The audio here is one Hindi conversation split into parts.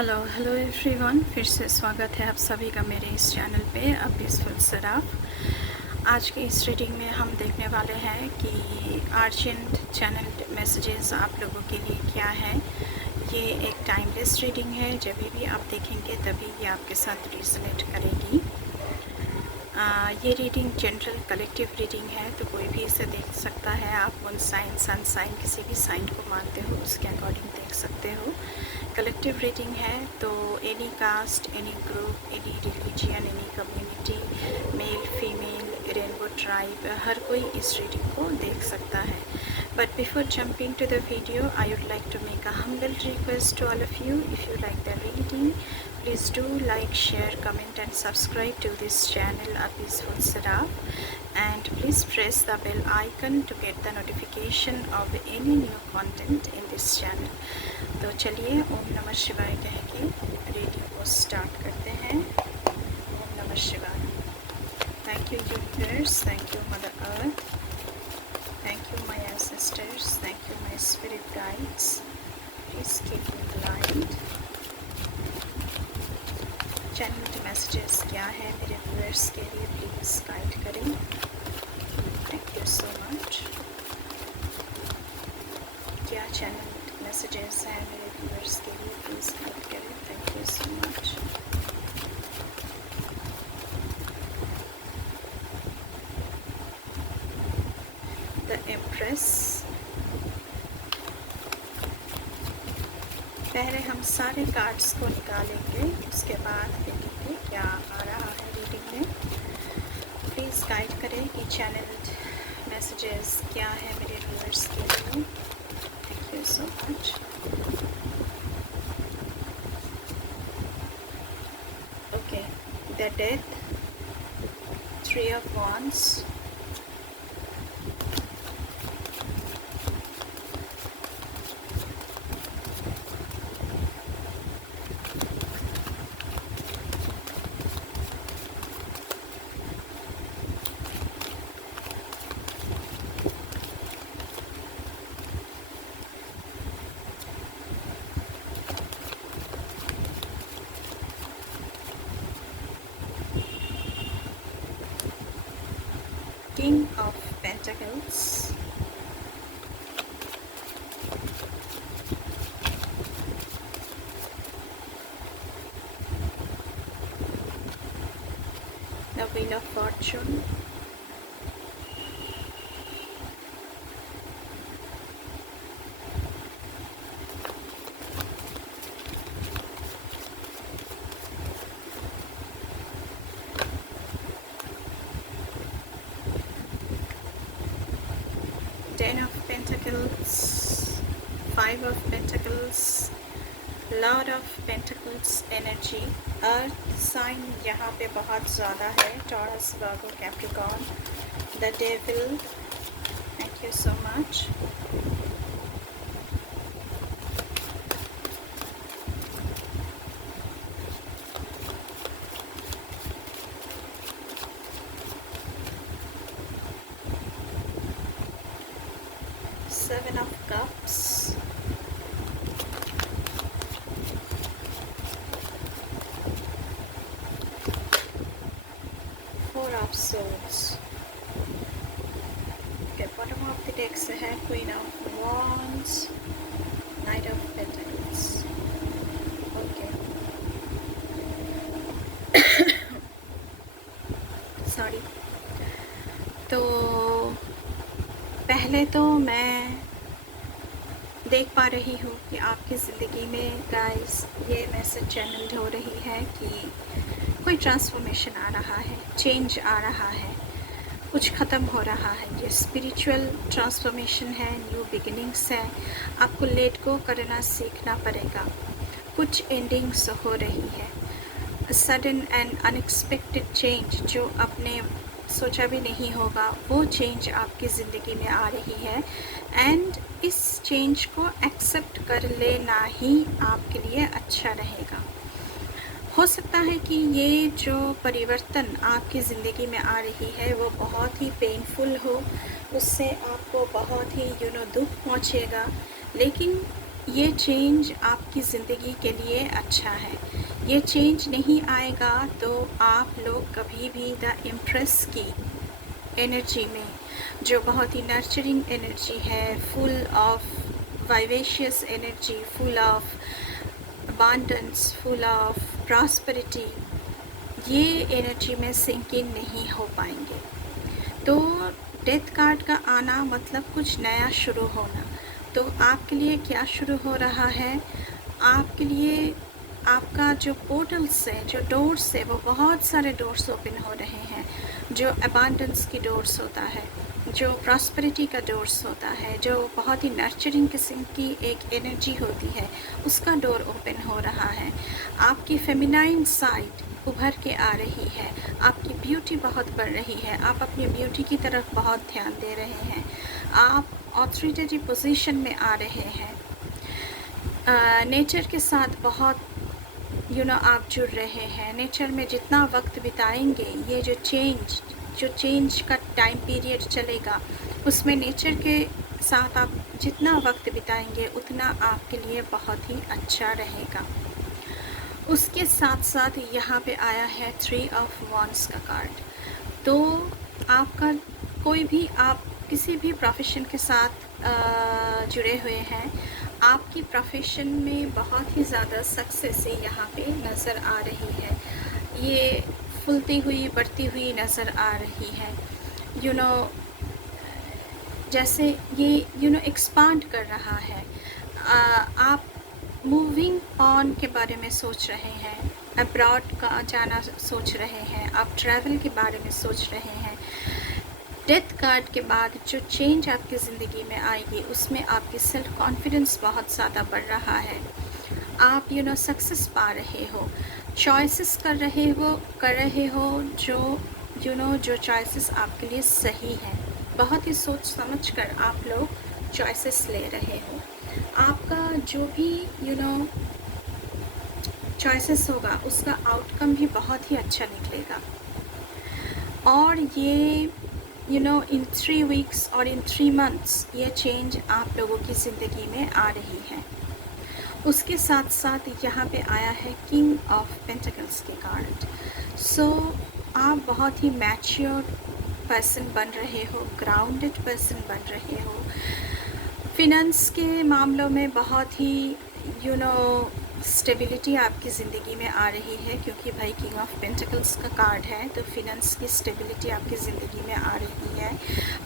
हेलो एवरीवन, फिर से स्वागत है आप सभी का मेरे इस चैनल पे अ पीसफुल सराफ। आज के इस रीडिंग में हम देखने वाले हैं कि अर्जेंट चैनल मैसेजेस आप लोगों के लिए क्या है। ये एक टाइमलेस रीडिंग है, जब भी आप देखेंगे तभी ये आपके साथ रिजोनेट करेगी। ये रीडिंग जनरल कलेक्टिव रीडिंग है, तो कोई भी इसे देख सकता है। आप मून साइन, सन साइन, किसी भी साइन को मानते हो उसके अकॉर्डिंग देख सकते हो। कलेक्टिव रीडिंग है तो any caste, any group, any religion, any community, male female, rainbow tribe, हर कोई इस रीडिंग को देख सकता है। But before jumping to the video, I would like to make a humble request to all of you. If you like the reading, please do like, share, comment and subscribe to this channel A Peaceful Saraf, and please press the bell icon to get the notification of any new content in this channel. तो चलिए ओम नमः शिवाय कह के रेडियो को स्टार्ट करते हैं। ओम नमः शिवाय। Thank you universe, thank you mother earth, thank you my ancestors, thank you my spirit guides. Please keep me aligned. Channel messages क्या है मेरे व्यूअर्स के लिए, प्लीज़ गाइड करें। Thank you so much. क्या चैनल मैसेजेस हैं मेरे व्यूअर्स के लिए, प्लीज़ गाइड करें। Thank you so much. The empress. पहले हम सारे कार्ड्स को निकालेंगे, उसके बाद देखेंगे क्या आ रहा है रीडिंग में। प्लीज़ गाइड करें कि चैनल मैसेजेस क्या है मेरे व्यूअर्स के लिए। Thank you so much. Okay, the death, 3 of Wands, King of Pentacles, the Wheel of Fortune, Ten of Pentacles, 5 of Pentacles, Lord of Pentacles energy। Earth sign यहाँ पे बहुत ज़्यादा है, Taurus, Virgo, Capricorn, the devil. Thank you so much. Seven of Cups, Four of Swords। Okay, bottom of the deck से है Queen of Wands, Knight of Pentacles। Okay, sorry. तो पहले तो मैं देख पा रही हूँ कि आपकी ज़िंदगी में गाइस ये मैसेज चैनल हो रही है कि कोई ट्रांसफॉर्मेशन आ रहा है, चेंज आ रहा है, कुछ ख़त्म हो रहा है। ये स्पिरिचुअल ट्रांसफॉर्मेशन है, न्यू बिगिनिंग्स है। आपको लेट गो करना सीखना पड़ेगा। कुछ एंडिंग्स हो रही है। सडन एंड अनएक्सपेक्टेड चेंज, जो आपने सोचा भी नहीं होगा, वो चेंज आपकी ज़िंदगी में आ रही है। एंड इस चेंज को एक्सेप्ट कर लेना ही आपके लिए अच्छा रहेगा। हो सकता है कि ये जो परिवर्तन आपकी ज़िंदगी में आ रही है वो बहुत ही पेनफुल हो, उससे आपको बहुत ही दुख पहुँचेगा, लेकिन ये चेंज आपकी ज़िंदगी के लिए अच्छा है। ये चेंज नहीं आएगा तो आप लोग कभी भी द इम्प्रेस की एनर्जी में, जो बहुत ही नर्चरिंग एनर्जी है, full of vivacious energy, full of abundance, full of prosperity, ये एनर्जी में सिंक इन नहीं हो पाएंगे। तो डेथ कार्ड का आना मतलब कुछ नया शुरू होना। तो आपके लिए क्या शुरू हो रहा है? आपके लिए आपका जो पोर्टल्स है, जो डोर्स है, वो बहुत सारे डोर्स ओपन हो रहे हैं। जो अबांडेंस की डोर्स होता है, जो प्रॉस्पेरिटी का डोर्स होता है, जो बहुत ही नर्चरिंग किस्म की एक एनर्जी होती है, उसका डोर ओपन हो रहा है। आपकी फेमिनाइन साइड उभर के आ रही है, आपकी ब्यूटी बहुत बढ़ रही है, आप अपनी ब्यूटी की तरफ बहुत ध्यान दे रहे हैं, आप ऑथोरिटेटिव पोजीशन में आ रहे हैं, नेचर के साथ बहुत आप जुड़ रहे हैं। नेचर में जितना वक्त बिताएंगे, ये जो चेंज का टाइम पीरियड चलेगा, उसमें नेचर के साथ आप जितना वक्त बिताएंगे उतना आपके लिए बहुत ही अच्छा रहेगा। उसके साथ साथ यहाँ पे आया है 3 ऑफ वॉन्ड्स का कार्ड। तो आपका कोई भी, आप किसी भी प्रोफेशन के साथ जुड़े हुए हैं, आपकी प्रोफेशन में बहुत ही ज़्यादा सक्सेस यहाँ पे नज़र आ रही है। ये फूलती हुई, बढ़ती हुई नज़र आ रही है। जैसे ये एक्सपांड कर रहा है। आप मूविंग ऑन के बारे में सोच रहे हैं, अब्रॉड का जाना सोच रहे हैं, आप ट्रैवल के बारे में सोच रहे हैं। डेथ कार्ड के बाद जो चेंज आपकी ज़िंदगी में आएगी, उसमें आपकी सेल्फ कॉन्फिडेंस बहुत ज़्यादा बढ़ रहा है। आप सक्सेस पा रहे हो, चॉइसेस कर रहे हो जो जो चॉइसेस आपके लिए सही हैं। बहुत ही सोच समझ कर आप लोग चॉइसेस ले रहे हो। आपका जो भी चॉइसेस होगा, उसका आउटकम भी बहुत ही अच्छा निकलेगा। और ये इन 3 वीक्स और इन 3 मंथ्स ये चेंज आप लोगों की ज़िंदगी में आ रही है। उसके साथ साथ यहाँ पे आया है किंग ऑफ पेंटिकल्स के कार्ड। सो आप बहुत ही मैच्योर पर्सन बन रहे हो, ग्राउंडेड पर्सन बन रहे हो। फिनेंस के मामलों में बहुत ही स्टेबिलिटी आपकी ज़िंदगी में आ रही है, क्योंकि भाई किंग ऑफ पेंटिकल्स का कार्ड है, तो फिनेंस की स्टेबिलिटी आपकी ज़िंदगी में आ रही है।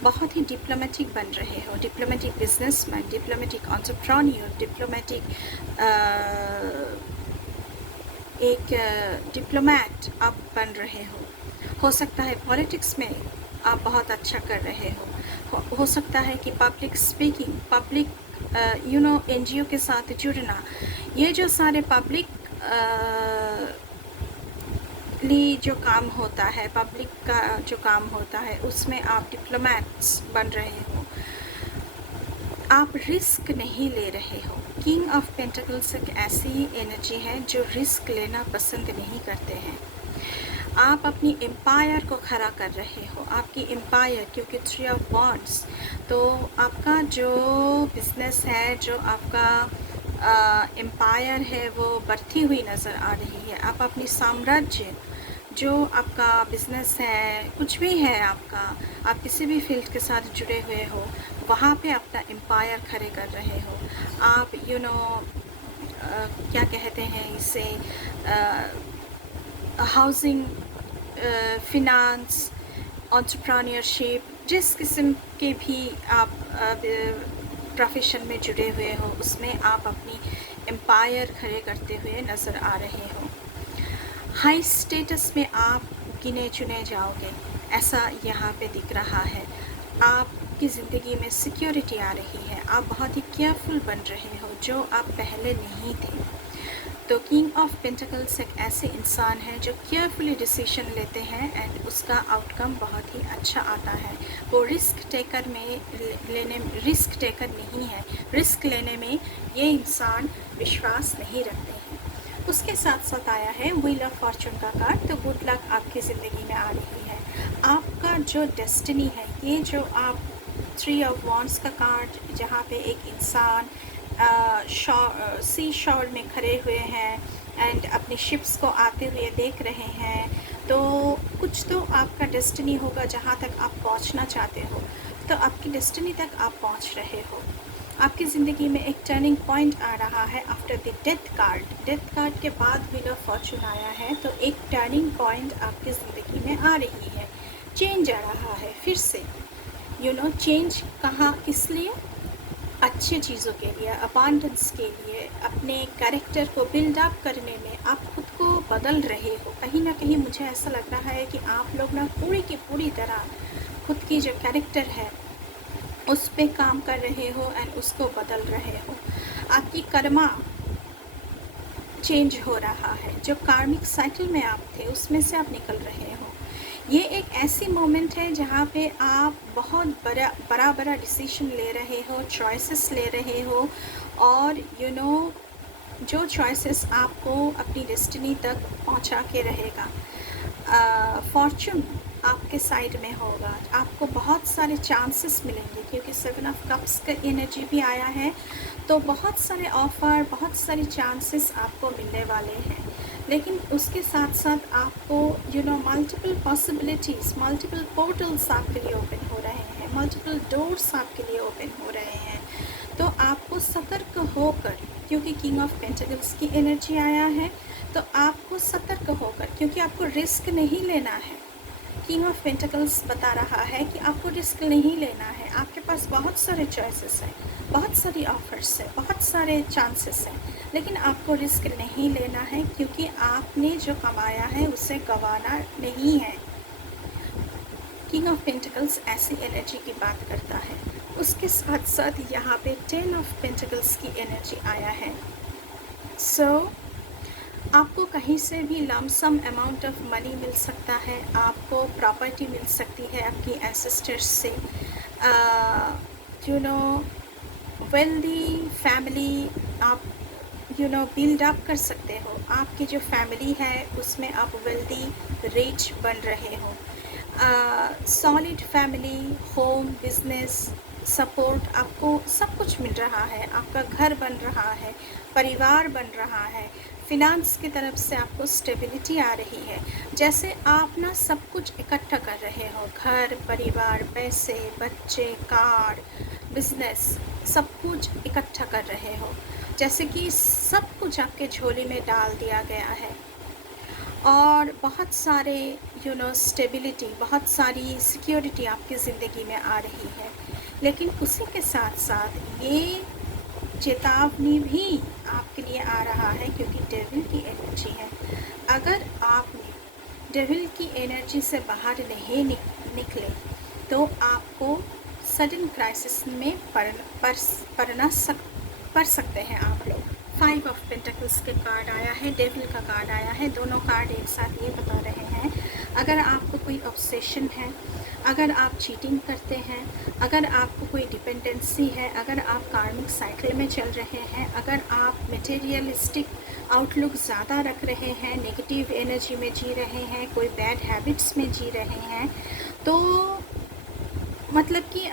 बहुत ही डिप्लोमेटिक बन रहे हो, डिप्लोमेटिक बिजनेसमैन, डिप्लोमेटिक एंटरप्रेन्योर, एक डिप्लोमेट आप बन रहे हो सकता है पॉलिटिक्स में आप बहुत अच्छा कर रहे हो सकता है कि पब्लिक स्पीकिंग, पब्लिक एनजीओ के साथ जुड़ना, ये जो सारे पब्लिक जो काम होता है, पब्लिक का जो काम होता है, उसमें आप डिप्लोमेट्स बन रहे हो। आप रिस्क नहीं ले रहे हो। किंग ऑफ पेंटिकल्स एक ऐसी एनर्जी है जो रिस्क लेना पसंद नहीं करते हैं। आप अपनी एम्पायर को खड़ा कर रहे हो, आपकी एम्पायर, क्योंकि 3 ऑफ वॉन्ड्स, तो आपका जो बिजनेस है, जो आपका एम्पायर है, वो बढ़ती हुई नज़र आ रही है। आप अपनी साम्राज्य, जो आपका बिजनेस है, कुछ भी है आपका, आप किसी भी फील्ड के साथ जुड़े हुए हो, वहाँ पे अपना एम्पायर खड़े कर रहे हो। आप क्या कहते हैं इसे, हाउसिंग, फिनांस, एंटरप्रेन्योरशिप, जिस किस्म के भी आप प्रोफेशन में जुड़े हुए हो, उसमें आप अपनी एम्पायर खड़े करते हुए नज़र आ रहे हो। हाई स्टेटस में आप गिने चुने जाओगे, ऐसा यहाँ पे दिख रहा है। आपकी ज़िंदगी में सिक्योरिटी आ रही है, आप बहुत ही केयरफुल बन रहे हो, जो आप पहले नहीं थे। तो किंग ऑफ पेंटिकल्स एक ऐसे इंसान है जो केयरफुली डिसीजन लेते हैं एंड उसका आउटकम बहुत ही अच्छा आता है। वो रिस्क टेकर नहीं है, रिस्क लेने में ये इंसान विश्वास नहीं रखते हैं। उसके साथ साथ आया है व्हील ऑफ फॉर्चून का कार्ड। तो गुड लक आपकी ज़िंदगी में आ रही है। आपका जो डेस्टिनी है, ये जो आप 3 ऑफ वॉन्ड्स का कार्ड, जहाँ पे एक इंसान सी शोर में खड़े हुए हैं एंड अपने शिप्स को आते हुए देख रहे हैं, तो कुछ तो आपका डेस्टिनी होगा जहाँ तक आप पहुँचना चाहते हो। तो आपकी डेस्टिनी तक आप पहुँच रहे हो। आपकी ज़िंदगी में एक टर्निंग पॉइंट आ रहा है after the death card. Death card के बाद व्हील ऑफ फॉर्चून आया है, तो एक टर्निंग पॉइंट आपकी ज़िंदगी में आ रही है। चेंज आ रहा है फिर से। चेंज कहाँ, किस लिए? अच्छे चीज़ों के लिए, अबांडेंस के लिए, अपने कैरेक्टर को बिल्ड अप करने में आप खुद को बदल रहे हो। कहीं ना कहीं मुझे ऐसा लग रहा है कि आप लोग ना पूरी की पूरी तरह खुद की जो कैरेक्टर है उस पे काम कर रहे हो एंड उसको बदल रहे हो। आपकी कर्मा चेंज हो रहा है। जो कार्मिक साइकिल में आप थे उसमें से आप निकल रहे हो। ये एक ऐसी मोमेंट है जहाँ पे आप बहुत बड़ा डिसीजन ले रहे हो, चॉइसेस ले रहे हो, और जो चॉइसेस आपको अपनी डेस्टिनी तक पहुँचा के रहेगा। फॉर्चून आपके साइड में होगा। आपको बहुत सारे चांसेस मिलेंगे क्योंकि 7 ऑफ कप्स का एनर्जी भी आया है, तो बहुत सारे ऑफ़र, बहुत सारे चांसेस आपको मिलने वाले हैं। लेकिन उसके साथ साथ आपको मल्टीपल पॉसिबिलिटीज़, मल्टीपल पोर्टल्स आपके लिए ओपन हो रहे हैं, मल्टीपल डोर्स आपके लिए ओपन हो रहे हैं। तो आपको सतर्क होकर, क्योंकि किंग ऑफ पेंटिकल्स की एनर्जी आया है, तो आपको सतर्क होकर, क्योंकि आपको रिस्क नहीं लेना है। किंग ऑफ पेंटिकल्स बता रहा है कि आपको रिस्क नहीं लेना है। आपके पास बहुत सारे चॉइसेस हैं, बहुत सारी ऑफर्स हैं, बहुत सारे चांसेस हैं, लेकिन आपको रिस्क नहीं लेना है क्योंकि आपने जो कमाया है उसे गंवाना नहीं है। किंग ऑफ पेंटिकल्स ऐसी एनर्जी की बात करता है। उसके साथ साथ यहाँ पे 10 ऑफ पेंटिकल्स की एनर्जी आया है। सो आपको कहीं से भी लमसम अमाउंट ऑफ मनी मिल सकता है, आपको प्रॉपर्टी मिल सकती है आपकी एंसेस्टर्स से, वेल्दी फैमिली आप बिल्ड अप कर सकते हो। आपकी जो फैमिली है उसमें आप वेल्दी रिच बन रहे हो। Solid family, home, business support, आपको सब कुछ मिल रहा है। आपका घर बन रहा है, परिवार बन रहा है, फिनांस की तरफ से आपको स्टेबिलिटी आ रही है। जैसे आप ना सब कुछ इकट्ठा कर रहे हो, घर, परिवार, पैसे, बच्चे, कार, बिजनेस, सब कुछ इकट्ठा कर रहे हो, जैसे कि सब कुछ आपके झोली में डाल दिया गया है। और बहुत सारे स्टेबिलिटी, बहुत सारी सिक्योरिटी आपकी ज़िंदगी में आ रही है। लेकिन उसी के साथ साथ ये चेतावनी भी आपके लिए आ रहा है क्योंकि डेविल की एनर्जी है। अगर आपने डेविल की एनर्जी से बाहर नहीं निकले तो आपको सडन क्राइसिस में पड़ सकते हैं आप लोग। 5 ऑफ पेंटिकल्स के कार्ड आया है, डेविल का कार्ड आया है। दोनों कार्ड एक साथ ये बता रहे हैं, अगर आपको कोई ऑब्सेशन है, अगर आप चीटिंग करते हैं, अगर आपको कोई डिपेंडेंसी है, अगर आप कार्मिक साइकिल में चल रहे हैं, अगर आप मटेरियलिस्टिक आउटलुक ज़्यादा रख रहे हैं, नेगेटिव एनर्जी में जी रहे हैं, कोई बैड हैबिट्स में जी रहे हैं, तो मतलब कि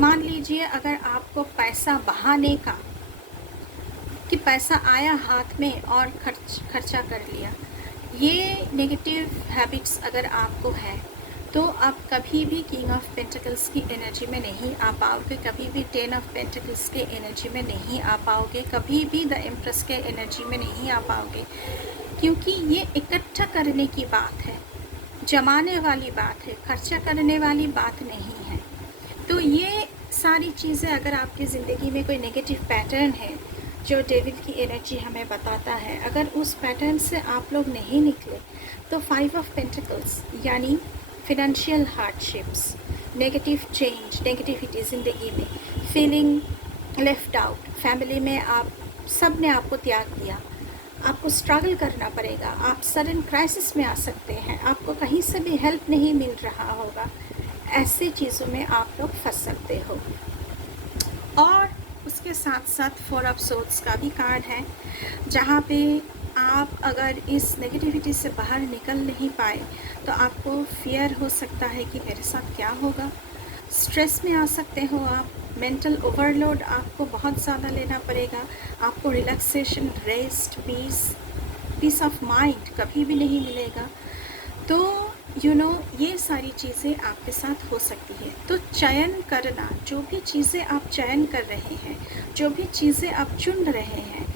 मान लीजिए अगर आपको पैसा बहाने का, कि पैसा आया हाथ में और खर्चा कर लिया, ये नेगेटिव हैबिट्स अगर आपको है तो आप कभी भी किंग ऑफ पेंटिकल्स की एनर्जी में नहीं आ पाओगे, कभी भी 10 ऑफ पेंटिकल्स के एनर्जी में नहीं आ पाओगे, कभी भी द एम्प्रेस के एनर्जी में नहीं आ पाओगे, क्योंकि ये इकट्ठा करने की बात है, जमाने वाली बात है, खर्चा करने वाली बात नहीं है। तो ये सारी चीज़ें, अगर आपकी ज़िंदगी में कोई नेगेटिव पैटर्न है जो डेविल की एनर्जी हमें बताता है, अगर उस पैटर्न से आप लोग नहीं निकले तो 5 ऑफ पेंटिकल्स यानी financial hardships, negative change, negativity ज़िंदगी में, फीलिंग लेफ्ट आउट, फैमिली में आप सब ने आपको त्याग दिया, आपको स्ट्रगल करना पड़ेगा, आप सडन क्राइसिस में आ सकते हैं, आपको कहीं से भी हेल्प नहीं मिल रहा होगा, ऐसी चीज़ों में आप लोग फंस सकते हो। और उसके साथ साथ 4 ऑफ सोर्ड्स का भी कार्ड है, जहाँ पे आप अगर इस नेगेटिविटी से बाहर निकल नहीं पाए तो आपको फियर हो सकता है कि मेरे साथ क्या होगा, स्ट्रेस में आ सकते हो आप, मेंटल ओवरलोड आपको बहुत ज़्यादा लेना पड़ेगा। आपको relaxation, rest, peace of mind कभी भी नहीं मिलेगा। तो ये सारी चीज़ें आपके साथ हो सकती है। तो चयन करना, जो भी चीज़ें आप चयन कर रहे हैं, जो भी चीज़ें आप चुन रहे हैं,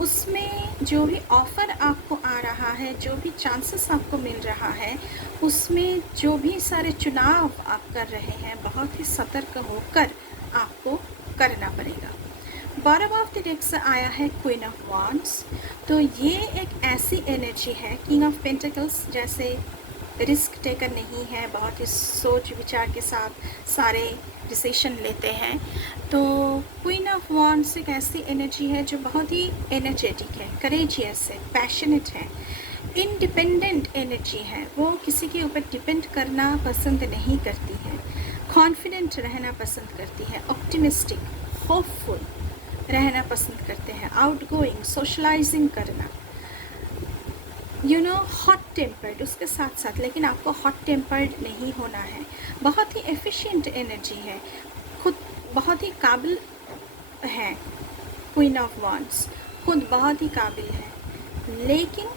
उसमें जो भी ऑफ़र आपको आ रहा है, जो भी चांसेस आपको मिल रहा है, उसमें जो भी सारे चुनाव आप कर रहे हैं, बहुत ही सतर्क होकर आपको करना पड़ेगा। बॉटम ऑफ द डेक से आया है क्वीन ऑफ वॉन्ड्स। तो ये एक ऐसी एनर्जी है, किंग ऑफ पेंटिकल्स जैसे रिस्क टेकर नहीं है, बहुत ही सोच विचार के साथ सारे डिसीशन लेते हैं। तो क्वीन ऑफ वॉन्ड्स एक ऐसी एनर्जी है जो बहुत ही एनर्जेटिक है, करेजियस है, पैशनेट है, इंडिपेंडेंट एनर्जी है। वो किसी के ऊपर डिपेंड करना पसंद नहीं करती है, कॉन्फिडेंट रहना पसंद करती है, ऑप्टिमिस्टिक, होपफुल रहना पसंद करते हैं, आउटगोइंग, सोशलाइजिंग करना, हॉट टेम्पर्ड उसके साथ साथ, लेकिन आपको हॉट टेम्पर्ड नहीं होना है। बहुत ही एफिशिएंट एनर्जी है, खुद बहुत ही काबिल है। क्वीन ऑफ वॉन्ड्स खुद बहुत ही काबिल है, लेकिन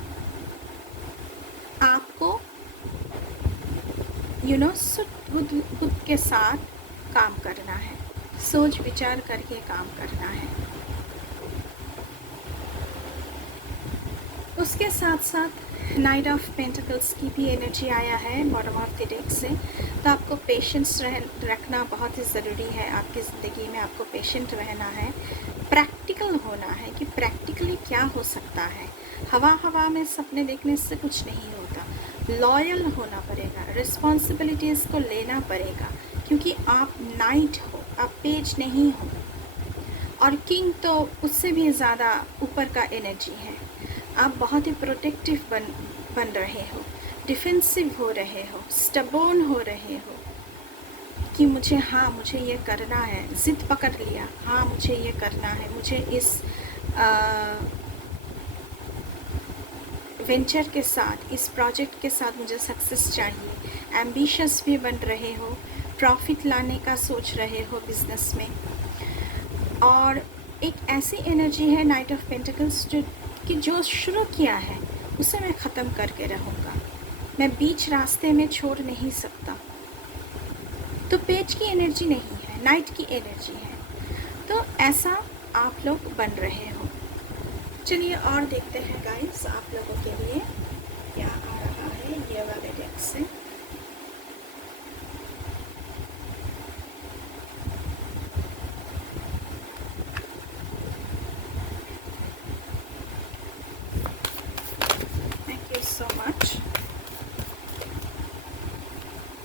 आपको बुद्ध के साथ काम करना है, सोच विचार करके काम करना है। उसके साथ साथ नाइट ऑफ पेंटिकल्स की भी एनर्जी आया है बॉटम ऑफ द डेक से। तो आपको पेशेंस रखना बहुत ही ज़रूरी है। आपकी ज़िंदगी में आपको पेशेंट रहना है, प्रैक्टिकल होना है कि प्रैक्टिकली क्या हो सकता है। हवा में सपने देखने से कुछ नहीं होता, लॉयल होना पड़ेगा, रिस्पॉन्सिबिलिटीज़ को लेना पड़ेगा, क्योंकि आप नाइट हो, आप पेज नहीं हो। और किंग तो उससे भी ज़्यादा ऊपर का एनर्जी है। आप बहुत ही प्रोटेक्टिव बन रहे हो, डिफेंसिव हो रहे हो, स्टबर्न हो रहे हो कि मुझे ये करना है, ज़िद पकड़ लिया, हाँ मुझे ये करना है, मुझे इस वेंचर के साथ, इस प्रोजेक्ट के साथ मुझे सक्सेस चाहिए। एम्बिशियस भी बन रहे हो, प्रॉफिट लाने का सोच रहे हो बिजनेस में। और एक ऐसी एनर्जी है नाइट ऑफ पेंटिकल्स जो शुरू किया है उसे मैं ख़त्म करके रहूँगा, मैं बीच रास्ते में छोड़ नहीं सकता। तो पेज की एनर्जी नहीं है, नाइट की एनर्जी है। तो ऐसा आप लोग बन रहे हो। चलिए और देखते हैं गाइस आप लोगों के लिए क्या आ रहा है ये वाले डेक से। Thank you so much.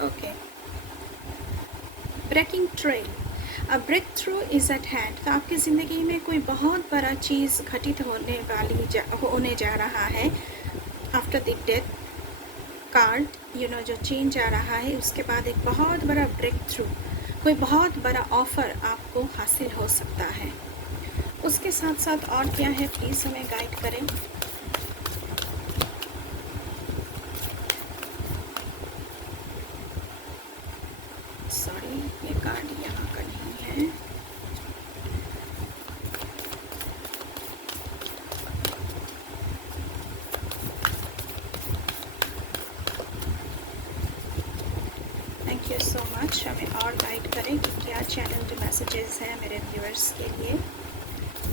Okay, breaking trail, a breakthrough is at hand. तो आपकी ज़िंदगी में कोई बहुत बड़ा चीज़ घटित होने जा रहा है। आफ्टर द डेथ कार्ड जो चेंज आ रहा है, उसके बाद एक बहुत बड़ा ब्रेक थ्रू, कोई बहुत बड़ा ऑफ़र आपको हासिल हो सकता है। उसके साथ साथ और क्या है, प्लीज़ हमें गाइड करें। सॉरी, ये कार्ड यहाँ का नहीं है। Thank you so much. हमें और गाइड करें कि क्या चैनल मैसेजेस हैं मेरे व्यूअर्स के लिए,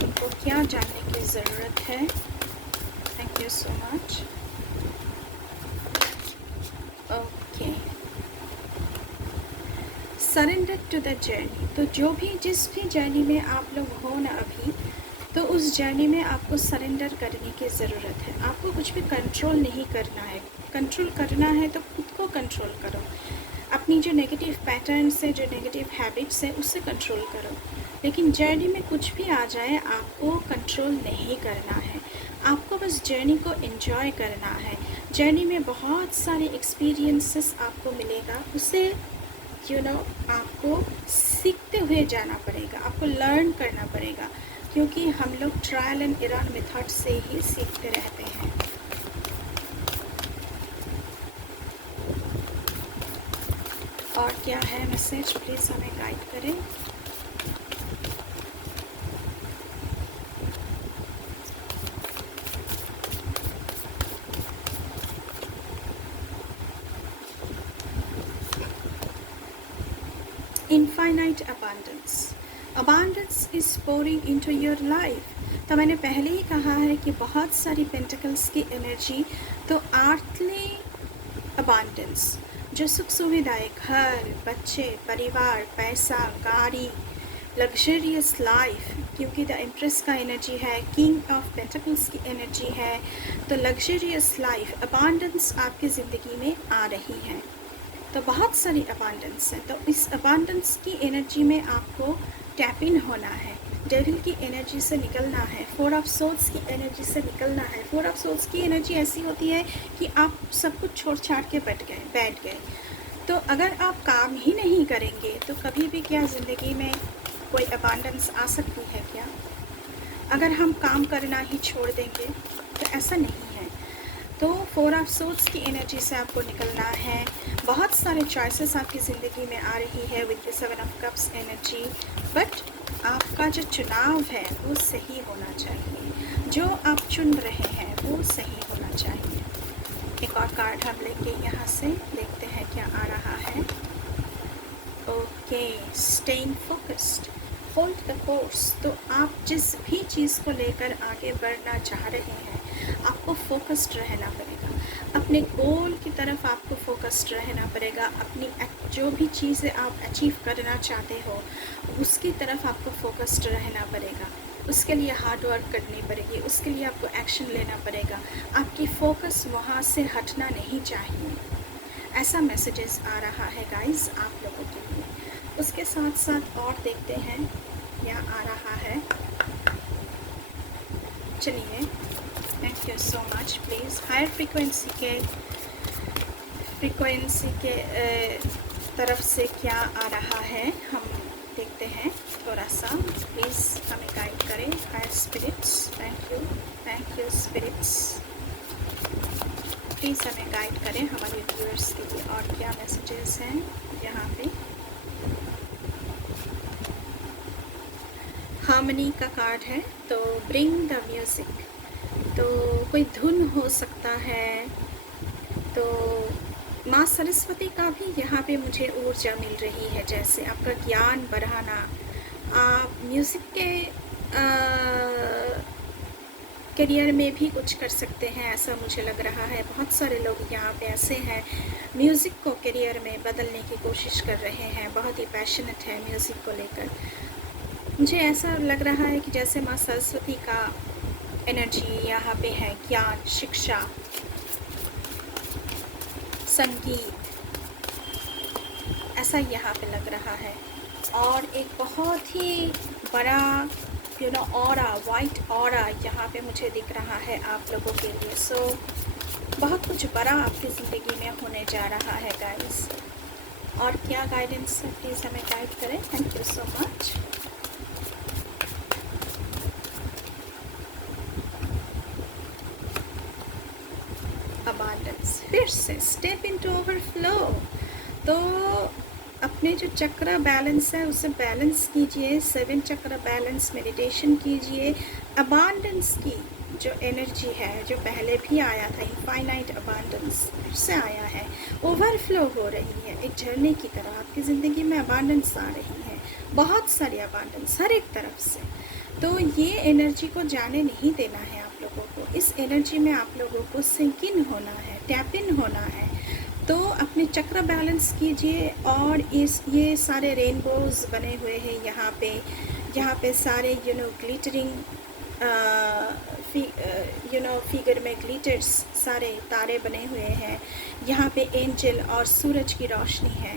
उनको क्या जानने की ज़रूरत है। Thank you so much. Okay, surrender to the journey. तो जिस भी जर्नी में आप लोग हो ना अभी, तो उस जर्नी में आपको सरेंडर करने की ज़रूरत है। आपको कुछ भी कंट्रोल नहीं करना है। कंट्रोल करना है तो खुद को कंट्रोल करो, अपनी जो नेगेटिव पैटर्न्स है, जो नेगेटिव हैबिट्स है, उससे कंट्रोल करो। लेकिन जर्नी में कुछ भी आ जाए, आपको कंट्रोल नहीं करना है। आपको बस जर्नी को एंजॉय करना है। जर्नी में बहुत सारे एक्सपीरियंसेस आपको मिलेगा, उसे आपको सीखते हुए जाना पड़ेगा, आपको लर्न करना पड़ेगा, क्योंकि हम लोग ट्रायल एंड एरर मेथड से ही सीखते रहते हैं। और क्या है मैसेज, प्लीज़ हमें गाइड करें। Infinite abundance is pouring into your life. तो मैंने पहले ही कहा है कि बहुत सारी पेंटिकल्स की एनर्जी, तो अर्थली अबांडेंस जो सुख सुविधाएं, घर, बच्चे, परिवार, पैसा, गाड़ी, लग्जरियस लाइफ, क्योंकि द एम्प्रेस का एनर्जी है, किंग ऑफ पेंटिकल्स की एनर्जी है, तो लग्जरियस लाइफ, अबांडेंस आपकी ज़िंदगी में आ रही है। तो बहुत सारी अबांडेंस है, तो इस अबांडेंस की एनर्जी में आपको टैप इन होना है, डेविल की एनर्जी से निकलना है, फोर ऑफ सोल्स की एनर्जी से निकलना है। फोर ऑफ सोल्स की एनर्जी ऐसी होती है कि आप सब कुछ छोड़ छाड़ के बैठ गए। तो अगर आप काम ही नहीं करेंगे तो कभी भी क्या ज़िंदगी में कोई अबांडेंस आ सकती है क्या? अगर हम काम करना ही छोड़ देंगे तो ऐसा नहीं है। तो फोर ऑफ सोल्स की एनर्जी से आपको निकलना है। बहुत सारे चॉइसेस आपकी ज़िंदगी में आ रही है with the seven of cups energy, but आपका जो चुनाव है वो सही होना चाहिए, जो आप चुन रहे हैं वो सही होना चाहिए। एक और कार्ड हम लेंगे यहाँ से, देखते हैं क्या आ रहा है। Okay, staying focused, hold the course. तो आप जिस भी चीज़ को लेकर आगे बढ़ना चाह रहे हैं, आपको फोकस्ड रहना पड़ेगा, अपने गोल की तरफ आपको फोकस्ड रहना पड़ेगा। अपनी जो भी चीज़ें आप अचीव करना चाहते हो उसकी तरफ आपको फोकस्ड रहना पड़ेगा। उसके लिए हार्ड वर्क करनी पड़ेगी, उसके लिए आपको एक्शन लेना पड़ेगा। आपकी फोकस वहाँ से हटना नहीं चाहिए, ऐसा मैसेजेस आ रहा है गाइस आप लोगों के लिए। उसके साथ साथ और देखते हैं क्या आ रहा है। चलिए, thank you so much. Please higher frequency के तरफ से क्या आ रहा है हम देखते हैं थोड़ा सा। प्लीज़ हमें गाइड करें higher spirits. Thank you spirits, please हमें गाइड करें हमारे व्यूअर्स के लिए। और क्या मैसेजेस हैं यहाँ पे? हार्मनी का कार्ड है, तो ब्रिंग द म्यूज़िक, तो कोई धुन हो सकता है। तो माँ सरस्वती का भी यहाँ पे मुझे ऊर्जा मिल रही है, जैसे आपका ज्ञान बढ़ाना। आप म्यूज़िक के करियर में भी कुछ कर सकते हैं, ऐसा मुझे लग रहा है। बहुत सारे लोग यहाँ पे ऐसे हैं म्यूज़िक को करियर में बदलने की कोशिश कर रहे हैं, बहुत ही पैशनेट है म्यूज़िक को लेकर। मुझे ऐसा लग रहा है कि जैसे माँ सरस्वती का एनर्जी यहाँ पे है, ज्ञान, शिक्षा, संगीत, ऐसा यहाँ पे लग रहा है। और एक बहुत ही बड़ा ऑरा, वाइट ऑरा यहाँ पे मुझे दिख रहा है आप लोगों के लिए। सो बहुत कुछ बड़ा आपकी ज़िंदगी में होने जा रहा है गाइस। और क्या गाइडेंस है, प्लीज़ हमें गाइड करें। Thank you so much. Abundance, फिर से स्टेप इनटू ओवरफ्लो। तो अपने जो चक्र बैलेंस है उसे बैलेंस कीजिए, 7 चक्र बैलेंस मेडिटेशन कीजिए। अबांडेंस की जो एनर्जी है, जो पहले भी आया था, इनफाइनाइट अबांडेंस फिर से आया है, ओवरफ्लो हो रही है। एक झरने की तरह आपकी ज़िंदगी में अबांडेंस आ रही है, बहुत सारी अबांडेंस हर एक तरफ से। तो ये एनर्जी को जाने नहीं देना है आप लोगों को। इस एनर्जी में आप लोगों को सिंक इन होना है, टैप इन होना है। तो अपने चक्र बैलेंस कीजिए। और ये सारे रेनबोज बने हुए हैं यहाँ पे सारे ग्लिटरिंग फिगर में ग्लिटर्स, सारे तारे बने हुए हैं। यहाँ पे एंजल और सूरज की रोशनी है।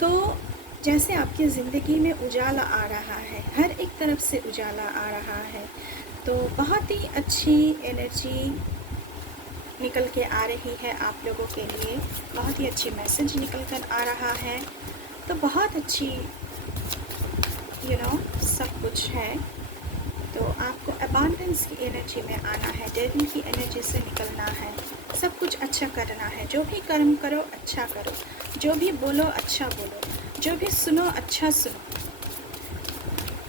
तो जैसे आपकी ज़िंदगी में उजाला आ रहा है, हर एक तरफ से उजाला आ रहा है। तो बहुत ही अच्छी एनर्जी निकल के आ रही है आप लोगों के लिए, बहुत ही अच्छी मैसेज निकल कर आ रहा है। तो बहुत अच्छी सब कुछ है। तो आपको अबांडेंस की एनर्जी में आना है, डेविल की एनर्जी से निकलना है, सब कुछ अच्छा करना है। जो भी कर्म करो अच्छा करो, जो भी बोलो अच्छा बोलो, जो भी सुनो अच्छा सुनो।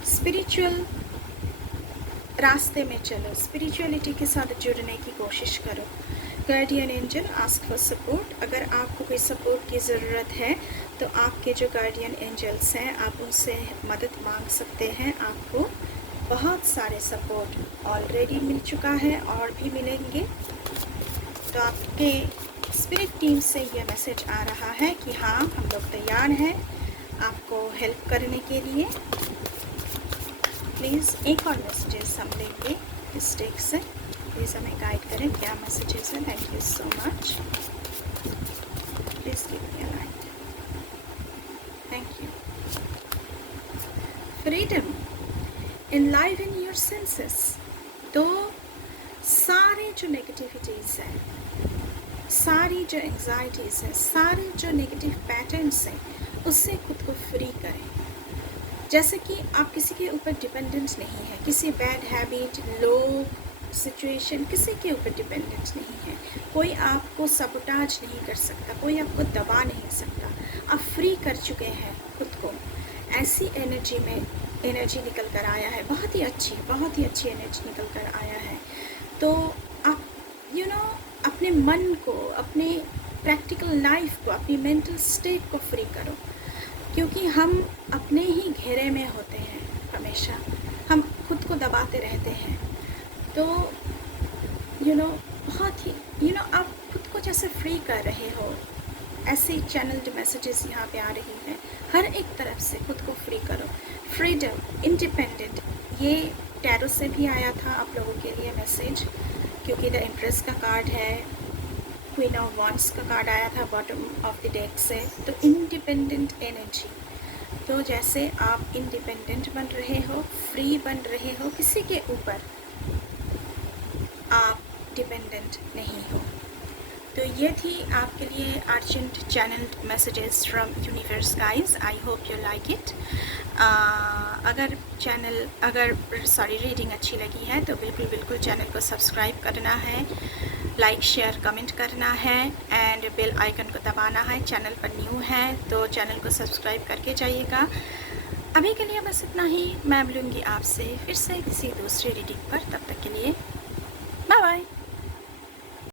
स्पिरिचुअल रास्ते में चलो, स्पिरिचुअलिटी के साथ जुड़ने की कोशिश करो। Guardian angel, ask for support. अगर आपको कोई सपोर्ट की ज़रूरत है तो आपके जो गार्डियन एंजल्स हैं, आप उनसे मदद मांग सकते हैं। आपको बहुत सारे सपोर्ट ऑलरेडी मिल चुका है और भी मिलेंगे। तो आपके स्पिरिट टीम से ये मैसेज आ रहा है कि हाँ, हम लोग तैयार हैं आपको हेल्प करने के लिए। प्लीज़ एक और मैसेजेस हम लेंगे इस डेक से। प्लीज़ हमें गाइड करें, क्या मैसेजेस हैं। Thank you so much. Please give me a light. Thank you. Freedom, enliven your senses. तो सारे जो नेगेटिविटीज़ हैं, सारी जो एंग्जाइटीज़ हैं, सारे जो नेगेटिव पैटर्न्स हैं, उससे खुद को फ्री करें। जैसे कि आप किसी के ऊपर डिपेंडेंट नहीं है, किसी बैड हैबिट, लो सिचुएशन, किसी के ऊपर डिपेंडेंट नहीं है। कोई आपको सबोटाज नहीं कर सकता, कोई आपको दबा नहीं सकता। आप फ्री कर चुके हैं खुद को। ऐसी एनर्जी में एनर्जी निकल कर आया है, बहुत ही अच्छी एनर्जी निकल कर आया है। तो आप अपने मन को, अपने प्रैक्टिकल लाइफ को, अपनी मेंटल स्टेट को फ्री करो, क्योंकि हम अपने ही घेरे में होते हैं हमेशा। हम खुद को दबाते रहते हैं। तो बहुत ही आप खुद को जैसे फ्री कर रहे हो, ऐसे चैनल्ड मैसेजेस यहाँ पे आ रही हैं। हर एक तरफ से खुद को फ्री करो। फ्रीडम, इंडिपेंडेंट, ये टैरो से भी आया था आप लोगों के लिए मैसेज, क्योंकि द एम्प्रेस का कार्ड है, क्वीन ऑफ वॉन्ड्स का कार्ड आया था बॉटम ऑफ द डेक से। तो इंडिपेंडेंट एनर्जी, तो जैसे आप इंडिपेंडेंट बन रहे हो, फ्री बन रहे हो, किसी के ऊपर आप डिपेंडेंट नहीं हो। तो ये थी आपके लिए urgent channelled messages from universe guys. I hope you like it. अगर रीडिंग अच्छी लगी है तो बिल्कुल चैनल को सब्सक्राइब करना है, लाइक शेयर कमेंट करना है एंड बेल आइकन को दबाना है। चैनल पर न्यू है तो चैनल को सब्सक्राइब करके जाइएगा। अभी के लिए बस इतना ही। मैं मिलूँगी आपसे फिर से किसी दूसरी रीडिंग पर। तब तक के लिए